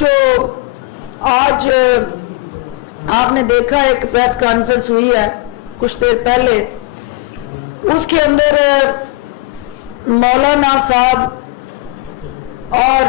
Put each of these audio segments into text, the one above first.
جو آج آپ نے دیکھا ایک پریس کانفرنس ہوئی ہے کچھ دیر پہلے، اس کے اندر مولانا صاحب اور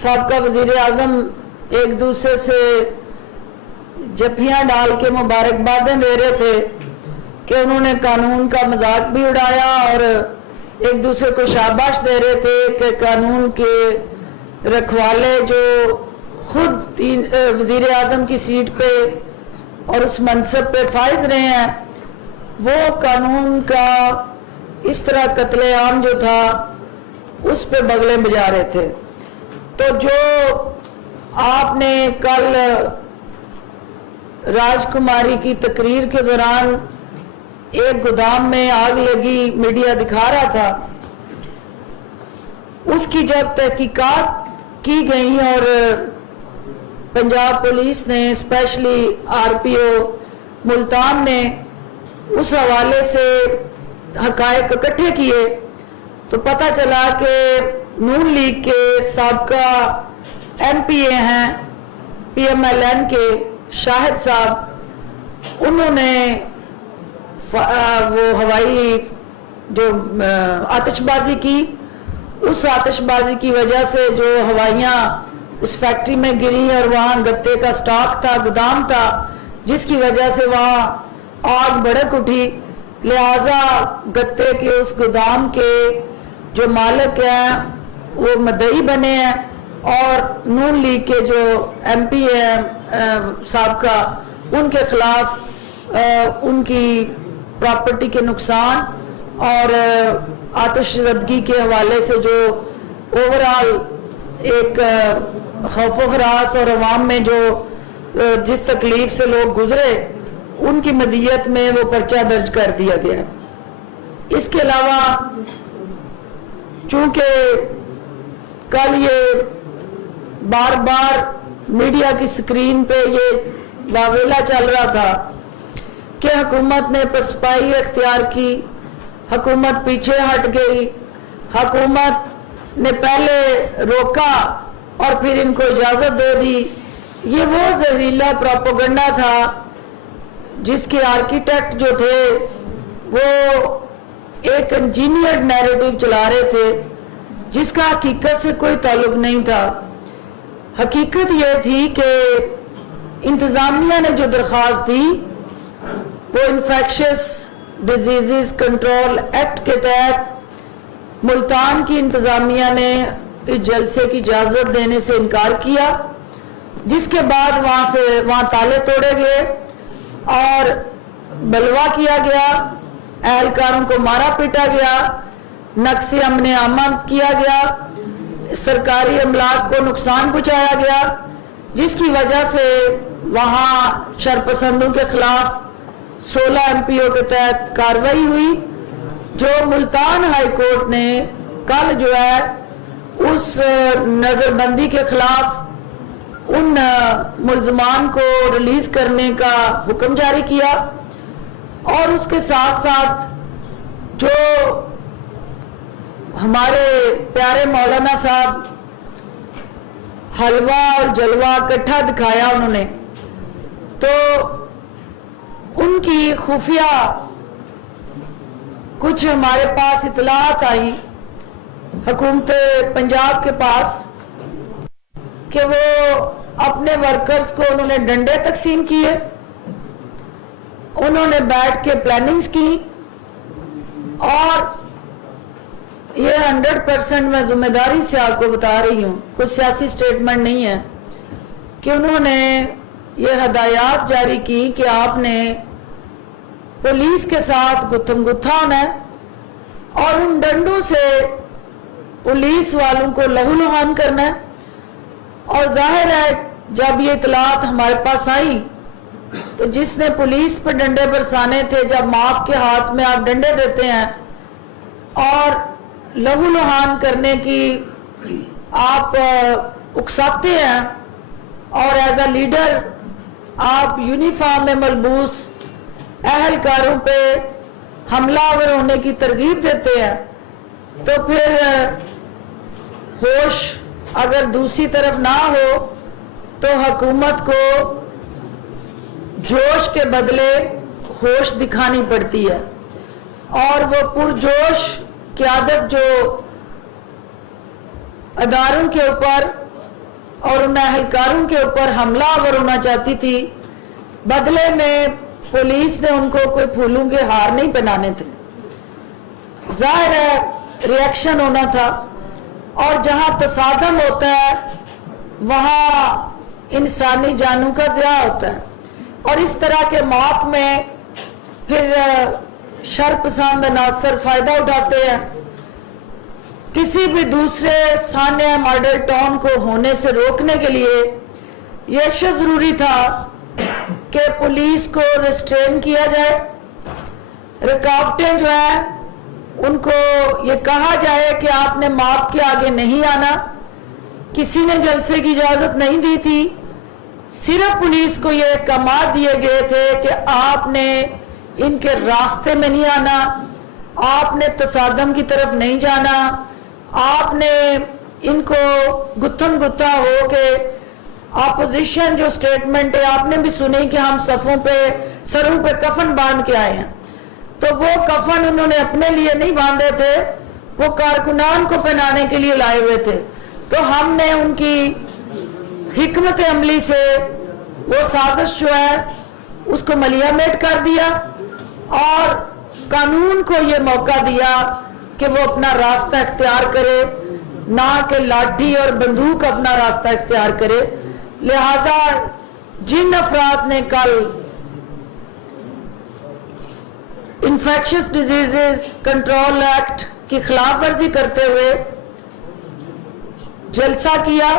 سابقہ وزیر اعظم ایک دوسرے سے جفیاں ڈال کے مبارکبادیں دے رہے تھے کہ انہوں نے قانون کا مذاق بھی اڑایا اور ایک دوسرے کو شاباش دے رہے تھے کہ قانون کے رکھوالے جو خود وزیر اعظم کی سیٹ پہ اور اس منصب پہ فائز رہے ہیں وہ قانون کا اس طرح قتل عام جو تھا اس پہ بغلیں بجا رہے تھے۔ تو جو آپ نے کل راج کماری کی تقریر کے دوران ایک گودام میں آگ لگی میڈیا دکھا رہا تھا، اس کی جب تحقیقات کی گئی اور پنجاب پولیس نے اسپیشلی RPO ملتان نے اس حوالے سے حقائق اکٹھے کیے تو پتہ چلا کہ نون لیگ کے سابقہ MPA ہیں PMLN کے شاہد صاحب، انہوں نے وہ ہوائی جو آتش بازی کی، اس آتش بازی کی وجہ سے جو ہوائیاں اس فیکٹری میں گری اور وہاں گتے کا سٹاک تھا، گودام تھا، جس کی وجہ سے وہاں آگ بھڑک اٹھی، لہٰذا گتے کے اس گودام کے جو مالک ہیں وہ مدعی بنے ہیں اور نون لیگ کے جو MP ہیں سابقہ، ان کے خلاف ان کی پراپرٹی کے نقصان اور آتش زدگی کے حوالے سے جو اوورال ایک خوف و ہراس اور عوام میں جو جس تکلیف سے لوگ گزرے، ان کی مدیت میں وہ پرچہ درج کر دیا گیا۔ اس کے علاوہ چونکہ کل یہ بار بار میڈیا کی سکرین پہ یہ واویلا چل رہا تھا کہ حکومت نے پسپائی اختیار کی، حکومت پیچھے ہٹ گئی، حکومت نے پہلے روکا اور پھر ان کو اجازت دے دی، یہ وہ زہریلا پروپیگنڈا تھا جس کے آرکیٹیکٹ جو تھے وہ ایک انجینئرڈ نیریٹو چلا رہے تھے جس کا حقیقت سے کوئی تعلق نہیں تھا۔ حقیقت یہ تھی کہ انتظامیہ نے جو درخواست دی وہ انفیکشس ڈیزیزز کنٹرول ایکٹ کے تحت ملتان کی انتظامیہ نے اس جلسے کی اجازت دینے سے انکار کیا، جس کے بعد وہاں تالے توڑے گئے اور بلوا کیا گیا، اہلکاروں کو مارا پیٹا گیا، نقص امن عامہ کیا گیا، سرکاری املاک کو نقصان پہنچایا گیا، جس کی وجہ سے وہاں شرپسندوں کے خلاف 16 MPO کے تحت کارروائی ہوئی، جو ملتان ہائی کورٹ نے کل جو ہے اس نظر بندی کے خلاف ان ملزمان کو ریلیز کرنے کا حکم جاری کیا، اور اس کے ساتھ ساتھ جو ہمارے پیارے مولانا صاحب حلوہ اور جلوہ اکٹھا دکھایا انہوں نے، تو ان کی خفیہ کچھ ہمارے پاس اطلاعات آئیں حکومت پنجاب کے پاس کہ وہ اپنے ورکرز کو انہوں نے ڈنڈے تقسیم کیے، انہوں نے بیٹھ کے پلاننگز کی، اور یہ 100% میں ذمہ داری سے آپ کو بتا رہی ہوں، کوئی سیاسی سٹیٹمنٹ نہیں ہے، کہ انہوں نے یہ ہدایات جاری کی کہ آپ نے پولیس کے ساتھ گتھم گتھا ہونا ہے اور ان ڈنڈوں سے پولیس والوں کو لہو لہان کرنا ہے۔ اور ظاہر ہے جب یہ اطلاعات ہمارے پاس آئی تو جس نے پولیس پہ ڈنڈے برسانے تھے، جب آپ کے ہاتھ میں آپ ڈنڈے دیتے ہیں اور لہو لہان کرنے کی آپ اکساتے ہیں اور ایز اے لیڈر آپ یونیفارم میں ملبوس اہلکاروں پہ حملہ آور ہونے کی ترغیب دیتے ہیں، تو پھر ہوش اگر دوسری طرف نہ ہو तो हुकूमत को जोश के बदले होश दिखानी पड़ती है, और वो पुरजोश क़यादत जो अदारों के ऊपर और उन अहलकारों के ऊपर हमलावर होना चाहती थी, बदले में पुलिस ने उनको कोई फूलों के हार नहीं पहनाने थे। जाहिर है रिएक्शन होना था, और जहां तसादम होता है वहां इंसानी जानों का ज़िया होता है, और इस तरह के मौक़ में फिर शरपसंद अनासर फ़ायदा उठाते हैं। किसी भी दूसरे सान्य मॉडल टाउन को होने से रोकने के लिए यह ज़रूरी था कि पुलिस को रिस्ट्रेन किया जाए, रुकावटें जो है उनको ये कहा जाए कि आपने माप के आगे नहीं आना। किसी ने जलसे की इजाज़त नहीं दी थी, सिर्फ पुलिस को ये अहकाम दिए गए थे कि आपने इनके रास्ते में नहीं आना, आपने तसादम की तरफ नहीं जाना, आपने इनको गुत्थम गुत्था हो के अपोजिशन जो स्टेटमेंट है आपने भी सुनी कि हम सफ़ों पे सरों पे कफन बांध के आए हैं, तो वो कफन उन्होंने अपने लिए नहीं बांधे थे, वो कारकुनान को पहनाने के लिए लाए हुए थे। तो हमने उनकी हिकमत अमली से वो साजिश जो है उसको मलियामेट कर दिया, और कानून को ये मौका दिया कि वो अपना रास्ता इख्तियार करे, ना कि लाठी और बंदूक अपना रास्ता इख्तियार करे। लिहाजा जिन अफराद ने कल इन्फेक्शियस डिजीजेस कंट्रोल एक्ट की खिलाफ वर्जी करते हुए जलसा किया,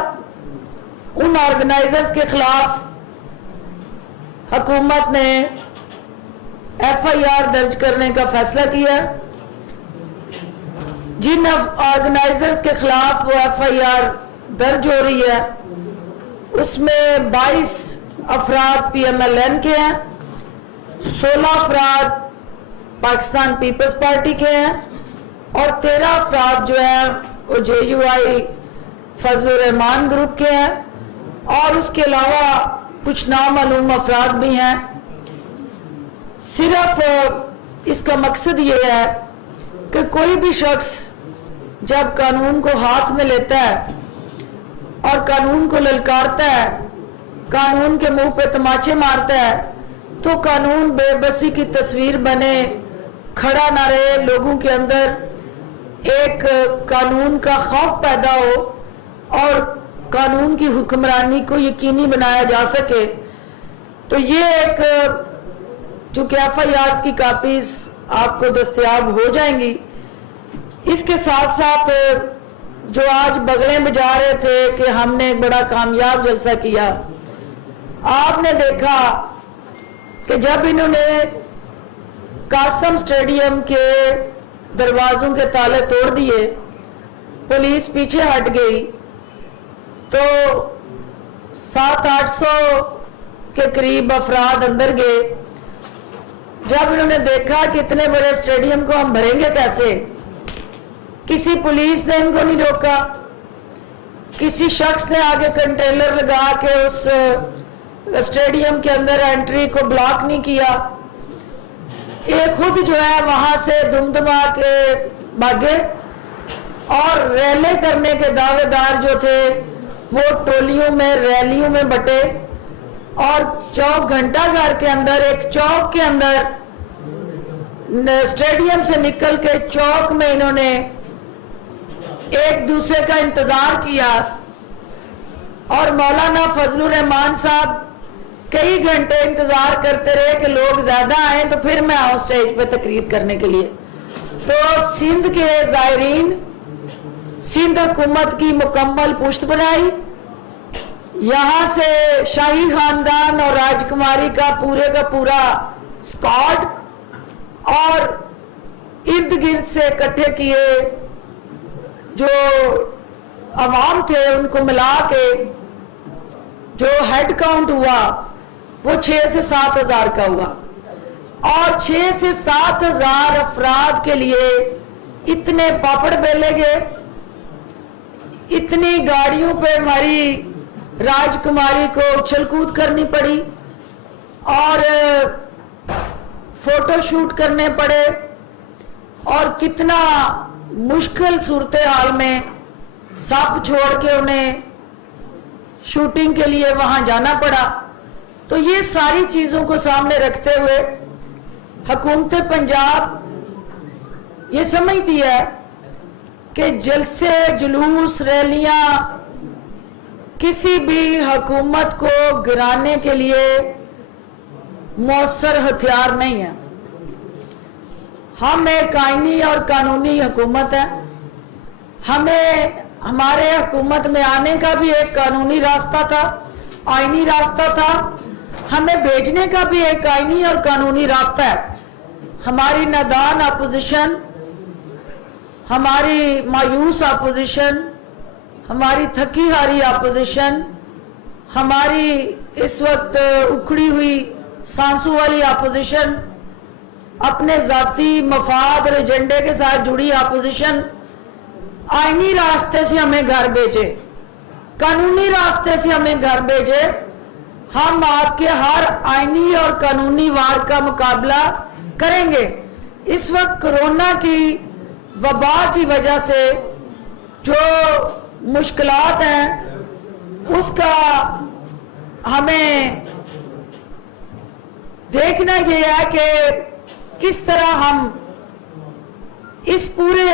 उन ऑर्गेनाइजर्स के खिलाफ हुकूमत ने FIR दर्ज करने का फैसला किया। जिन ऑर्गेनाइजर्स के खिलाफ वो FIR दर्ज हो रही है उसमें 22 अफराद PMLN के हैं, 16 अफराद पाकिस्तान पीपल्स पार्टी के हैं, और 13 अफराद जो है वो JUI फजलुर रहमान ग्रुप के हैं, और उसके अलावा कुछ नामालूम अफराद भी हैं। सिर्फ इसका मकसद ये है कि कोई भी शख्स जब कानून को हाथ में लेता है और कानून को ललकारता है, कानून के मुंह पे तमाचे मारता है, तो कानून बेबसी की तस्वीर बने खड़ा ना रहे, लोगों के अंदर एक कानून का खौफ पैदा हो और कानून की हुक्मरानी को यकीनी बनाया जा सके। तो ये एक चूंकि FIRs की कापीज आपको दस्तयाब हो जाएंगी, इसके साथ साथ जो आज बगलें बजा रहे थे कि हमने एक बड़ा कामयाब जलसा किया, आपने देखा कि जब इन्होंने कासम स्टेडियम के दरवाजों के ताले तोड़ दिए, पुलिस पीछे हट गई, तो 700-800 के करीब अफराद अंदर गए। जब इन्होंने देखा कि इतने बड़े स्टेडियम को हम भरेंगे कैसे, किसी पुलिस ने इनको नहीं रोका, किसी शख्स ने आगे कंटेनर लगा के उस स्टेडियम के अंदर एंट्री को ब्लॉक नहीं किया, ये खुद जो है वहां से दुमदमा के भागे, और रैली करने के दावेदार जो थे वो टोलियों में रैलियों में बटे, और चौक घंटा घर के अंदर एक चौक के अंदर स्टेडियम से निकल के चौक में इन्होंने एक दूसरे का इंतजार किया, और मौलाना फजलुर रहमान साहब कई घंटे इंतजार करते रहे कि लोग ज्यादा आए तो फिर मैं आऊं स्टेज पे तकरीर करने के लिए। तो सिंध के जायरीन सिंध हुकूमत की मुकम्मल पुश्त बनाई, यहां से शाही खानदान और राजकुमारी का पूरा स्क्वाड, और इर्द गिर्द से इकट्ठे किए जो अवाम थे उनको मिला के जो हेड काउंट हुआ वो 6 से 7 हजार का हुआ, और 6 से 7 हजार अफराद के लिए इतने पापड़ बेले गए, इतनी गाड़ियों पे हमारी राजकुमारी को उछल कूद करनी पड़ी और फोटो शूट करने पड़े और कितना मुश्किल सूरत हाल में साफ छोड़ के उन्हें शूटिंग के लिए वहां जाना पड़ा। तो ये सारी चीजों को सामने रखते हुए हुकूमत पंजाब ये समझती है कि जलसे जुलूस रैलियां किसी भी हुकूमत को गिराने के लिए मौसर हथियार नहीं है। हम एक आईनी और कानूनी हुकूमत है। हमें हमारे हुकूमत में आने का भी एक कानूनी रास्ता था, आईनी रास्ता था। हमें भेजने का भी एक आईनी और कानूनी रास्ता है। हमारी नादान अपोजिशन, हमारी मायूस अपोजिशन, हमारी थकी हारी अपोजिशन, हमारी इस वक्त उखड़ी हुई सांसों वाली अपोजिशन, अपने जाती मफाद और एजेंडे के साथ जुड़ी अपोजिशन आईनी रास्ते से हमें घर भेजे, कानूनी रास्ते से हमें घर भेजे। हम आपके हर आईनी और कानूनी वार का मुकाबला करेंगे। इस वक्त कोरोना की वबा की वजह से जो मुश्किलात हैं उसका हमें देखना यह है कि किस तरह हम इस पूरे